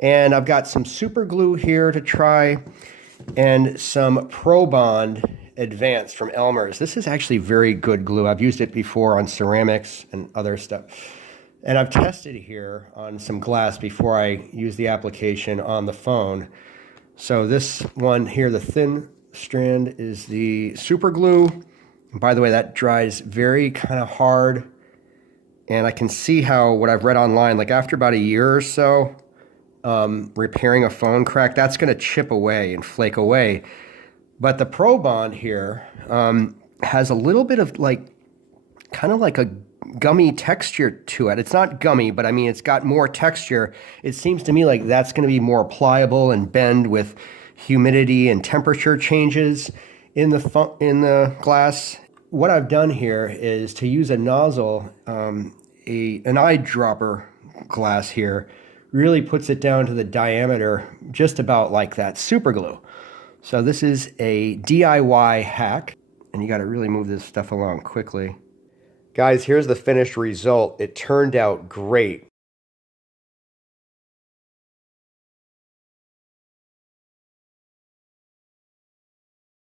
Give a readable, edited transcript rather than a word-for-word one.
And I've got some super glue here to try and some Probond Advanced from Elmer's. This is actually very good glue. I've used it before on ceramics and other stuff. And I've tested here on some glass before I use the application on the phone. So this one here, the thin strand, is the super glue. And by the way, that dries very kind of hard. And I can see how what I've read online, like after about a year or so, repairing a phone crack, that's going to chip away and flake away. But the Probond here has a little bit of kind of like a gummy texture to it. It's not gummy, but I mean, it's got more texture. It seems to me like that's going to be more pliable and bend with humidity and temperature changes in the glass. What I've done here is to use a nozzle, an eyedropper glass here, really puts it down to the diameter just about like that super glue. So this is a DIY hack, and you got to really move this stuff along quickly. Guys, here's the finished result. It turned out great.